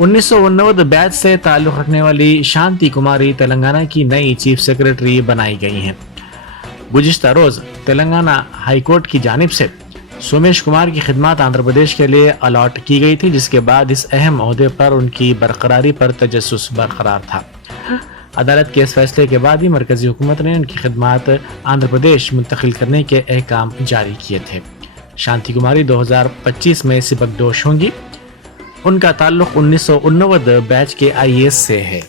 1989 batch से ताल्लुक़ रखने वाली शांति कुमारी तेलंगाना की नई चीफ सेक्रेटरी बनाई गई हैं। गुज़िश्ता रोज़ तेलंगाना हाईकोर्ट की जानिब से सोमेश कुमार की खिदमत आंध्र प्रदेश के लिए अलॉट की गई थी, जिसके बाद इस अहम ओहदे पर उनकी बरकरारी पर तजस्सुस बरकरार था। अदालत के इस फैसले के बाद ही मरकजी हुकूमत ने उनकी खिदमत आंध्र प्रदेश मुंतकिल करने के अहकाम जारी किए थे। शांति कुमारी 2025 में सिबकदोश होंगी। उनका ताल्लुक 1989 बैच के आईएएस से है।